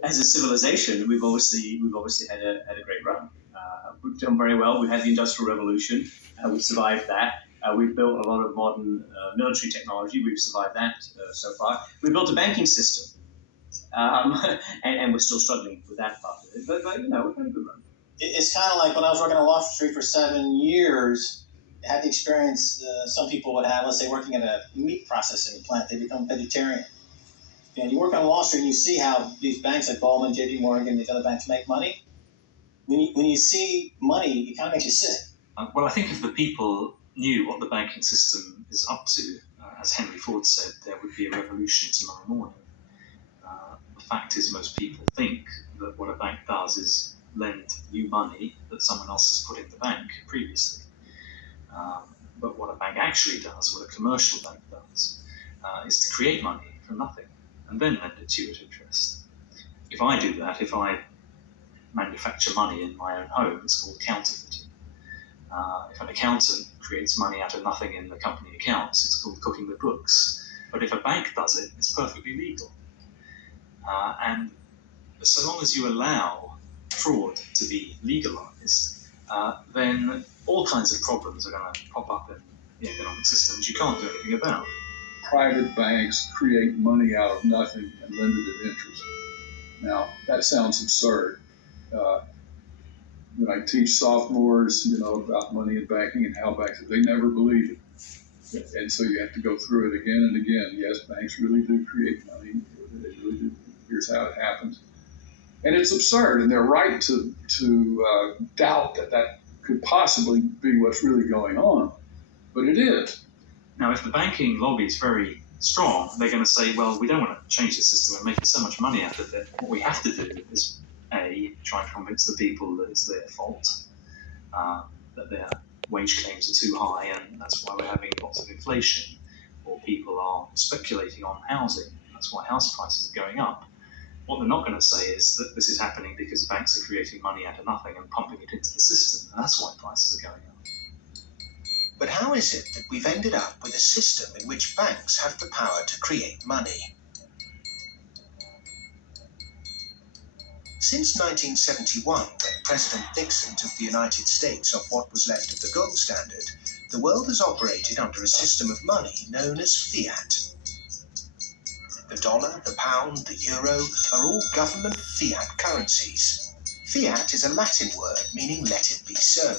As a civilization, we've obviously had a great run. We've done very well. We've had the Industrial Revolution. We've survived that. We've built a lot of modern military technology. We've survived that so far. We've built a banking system, and we're still struggling with that part of it. But we've had a good run. It's kind of like when I was working on Wall Street for 7 years. I had the experience some people would have. Let's say working at a meat processing plant, they become vegetarian. And you work on Wall Street, and you see how these banks like Goldman, J.P. Morgan, these other banks make money. When you see money, it kind of makes you sick. Well, I think if the people knew what the banking system is up to, as Henry Ford said, there would be a revolution tomorrow morning. The fact is, most people think that what a bank does is lend you money that someone else has put in the bank previously. But what a bank actually does, what a commercial bank does, is to create money from nothing and then lend it to you at interest. If I do that, if I manufacture money in my own home, it's called counterfeiting. If an accountant creates money out of nothing in the company accounts, it's called cooking the books. But if a bank does it, it's perfectly legal. And so long as you allow fraud to be legalized, then all kinds of problems are going to pop up in the economic systems you can't do anything about. Private banks create money out of nothing and lend it at interest. Now, that sounds absurd. When I teach sophomores, about money in banking and how banks, they never believe it. And so you have to go through it again and again. Yes, banks really do create money. They really do. Here's how it happens. And it's absurd, and they're right to doubt that could possibly be what's really going on. But it is. Now, if the banking lobby is very strong, they're going to say, well, we don't want to change the system and make so much money out of it. What we have to do is, A, try and convince the people that it's their fault, that their wage claims are too high, and that's why we're having lots of inflation, or people are speculating on housing, that's why house prices are going up. What they're not going to say is that this is happening because banks are creating money out of nothing and pumping it into the system, and that's why prices are going up. But how is it that we've ended up with a system in which banks have the power to create money? Since 1971, when President Nixon took the United States off what was left of the gold standard, the world has operated under a system of money known as fiat. The dollar, the pound, the euro are all government fiat currencies. Fiat is a Latin word meaning let it be so.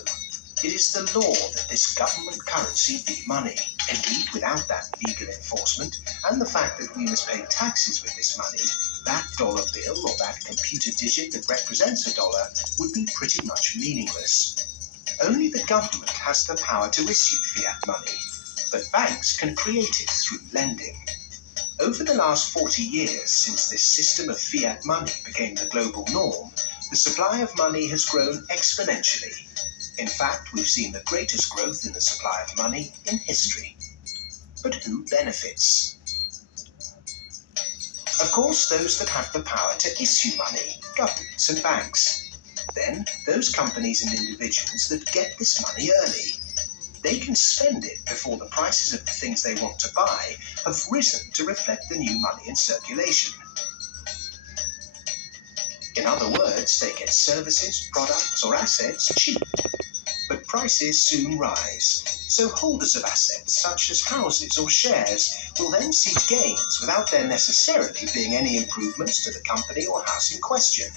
It is the law that this government currency be money. Indeed, without that legal enforcement, and the fact that we must pay taxes with this money, that dollar bill or that computer digit that represents a dollar would be pretty much meaningless. Only the government has the power to issue fiat money, but banks can create it through lending. Over the last 40 years, since this system of fiat money became the global norm, the supply of money has grown exponentially. In fact, we've seen the greatest growth in the supply of money in history. But who benefits? Of course, those that have the power to issue money, governments and banks. Then, those companies and individuals that get this money early. They can spend it before the prices of the things they want to buy have risen to reflect the new money in circulation. In other words, they get services, products, or assets cheap. But prices soon rise, so holders of assets such as houses or shares will then see gains without there necessarily being any improvements to the company or house in question.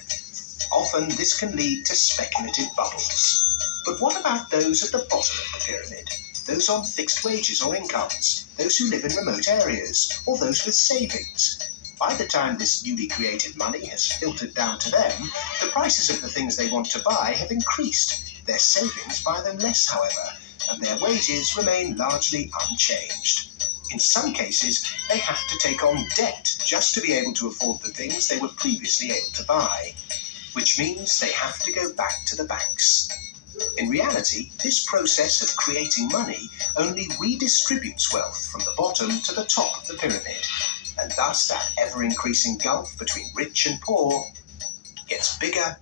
Often this can lead to speculative bubbles. But what about those at the bottom of the pyramid? Those on fixed wages or incomes, those who live in remote areas, or those with savings? By the time this newly created money has filtered down to them, the prices of the things they want to buy have increased. Their savings buy them less, however, and their wages remain largely unchanged. In some cases, they have to take on debt just to be able to afford the things they were previously able to buy, which means they have to go back to the banks. In reality, this process of creating money only redistributes wealth from the bottom to the top of the pyramid, and thus that ever-increasing gulf between rich and poor gets bigger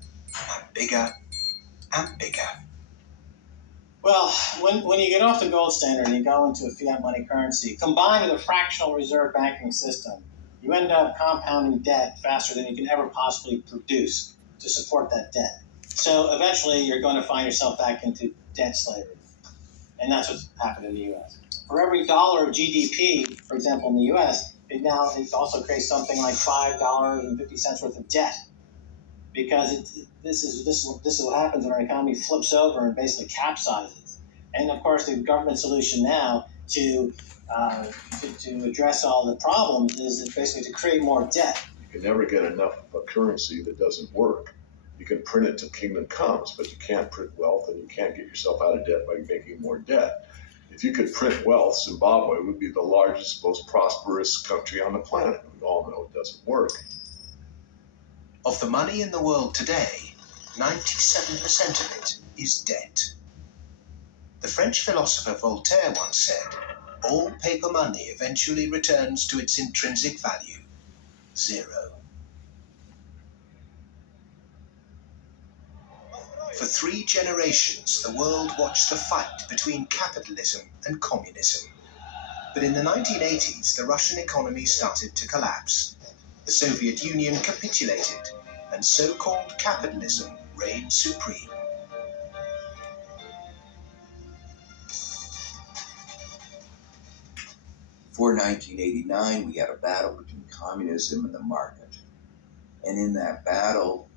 and bigger and bigger. Well, when you get off the gold standard and you go into a fiat money currency, combined with a fractional reserve banking system, you end up compounding debt faster than you can ever possibly produce to support that debt. So eventually you're going to find yourself back into debt slavery. And that's what's happened in the U.S. For every dollar of GDP, for example, in the U.S., it also creates something like $5.50 worth of debt. Because this is what happens when our economy flips over and basically capsizes. And of course, the government solution now to address all the problems is basically to create more debt. You can never get enough of a currency that doesn't work. You can print it till kingdom comes, but you can't print wealth, and you can't get yourself out of debt by making more debt. If you could print wealth, Zimbabwe would be the largest, most prosperous country on the planet. We all know it doesn't work. Of the money in the world today, 97% of it is debt. The French philosopher Voltaire once said, all paper money eventually returns to its intrinsic value, 0. For 3 generations, the world watched the fight between capitalism and communism. But in the 1980s, the Russian economy started to collapse. The Soviet Union capitulated, and so-called capitalism reigned supreme. Before 1989, we had a battle between communism and the market. And in that battle,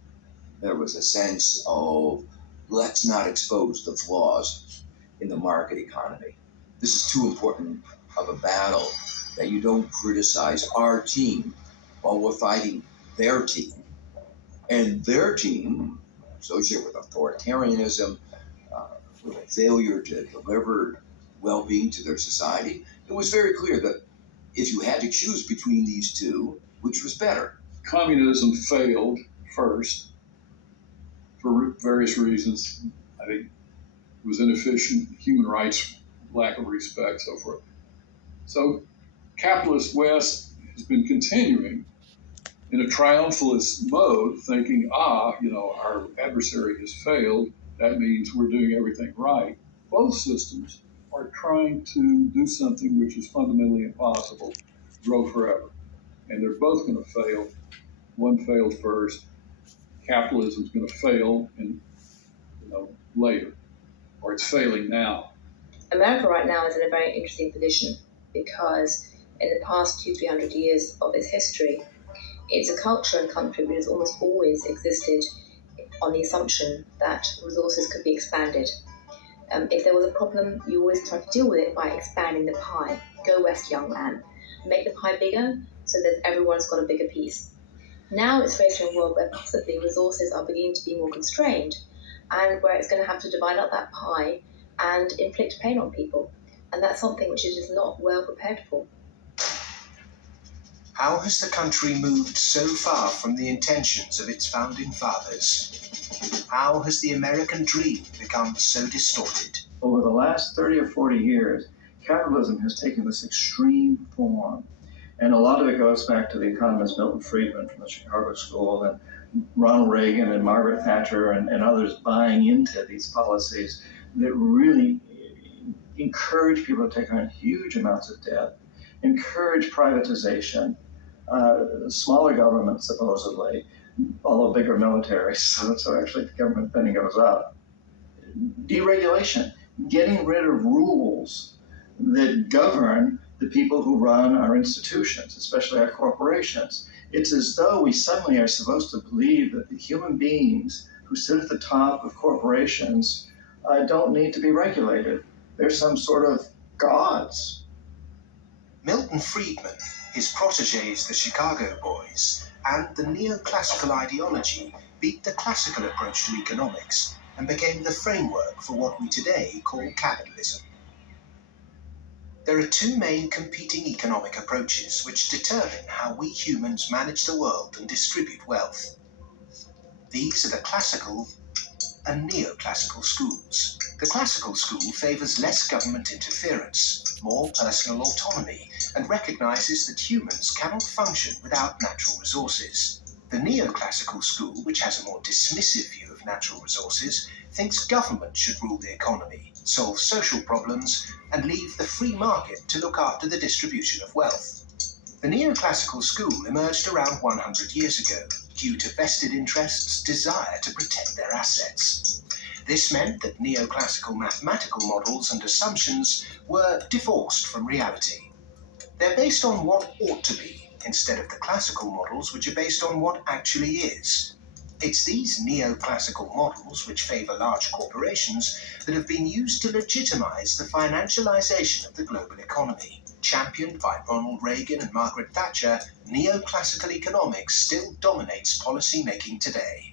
there was a sense of, let's not expose the flaws in the market economy. This is too important of a battle that you don't criticize our team while we're fighting their team. And their team, associated with authoritarianism, with a failure to deliver well-being to their society, it was very clear that if you had to choose between these two, which was better? Communism failed first for various reasons. I think it was inefficient, human rights, lack of respect, so forth. So capitalist West has been continuing in a triumphalist mode, thinking, our adversary has failed. That means we're doing everything right. Both systems are trying to do something which is fundamentally impossible, grow forever. And they're both going to fail. One failed first. Capitalism is going to fail later, or it's failing now. America right now is in a very interesting position because in the past 200-300 years of its history, it's a culture and country that has almost always existed on the assumption that resources could be expanded. If there was a problem, you always try to deal with it by expanding the pie. Go west, young man. Make the pie bigger so that everyone's got a bigger piece. Now it's facing a world where possibly resources are beginning to be more constrained and where it's going to have to divide up that pie and inflict pain on people. And that's something which it is not well prepared for. How has the country moved so far from the intentions of its founding fathers? How has the American dream become so distorted? Over the last 30 or 40 years, capitalism has taken this extreme form. And a lot of it goes back to the economist Milton Friedman from the Chicago School and Ronald Reagan and Margaret Thatcher and others buying into these policies that really encourage people to take on huge amounts of debt, encourage privatization, smaller government supposedly, although bigger militaries, so actually the government spending goes up. Deregulation, getting rid of rules that govern the people who run our institutions, especially our corporations. It's as though we suddenly are supposed to believe that the human beings who sit at the top of corporations don't need to be regulated. They're some sort of gods. Milton Friedman, his protégés, the Chicago Boys, and the neoclassical ideology beat the classical approach to economics and became the framework for what we today call capitalism. There are two main competing economic approaches which determine how we humans manage the world and distribute wealth. These are the classical and neoclassical schools. The classical school favours less government interference, more personal autonomy, and recognises that humans cannot function without natural resources. The neoclassical school, which has a more dismissive view of natural resources, thinks government should rule the economy, solve social problems, and leave the free market to look after the distribution of wealth. The neoclassical school emerged around 100 years ago due to vested interests' desire to protect their assets. This meant that neoclassical mathematical models and assumptions were divorced from reality. They're based on what ought to be, instead of the classical models which are based on what actually is. It's these neoclassical models which favour large corporations that have been used to legitimize the financialization of the global economy. Championed by Ronald Reagan and Margaret Thatcher, neoclassical economics still dominates policy making today.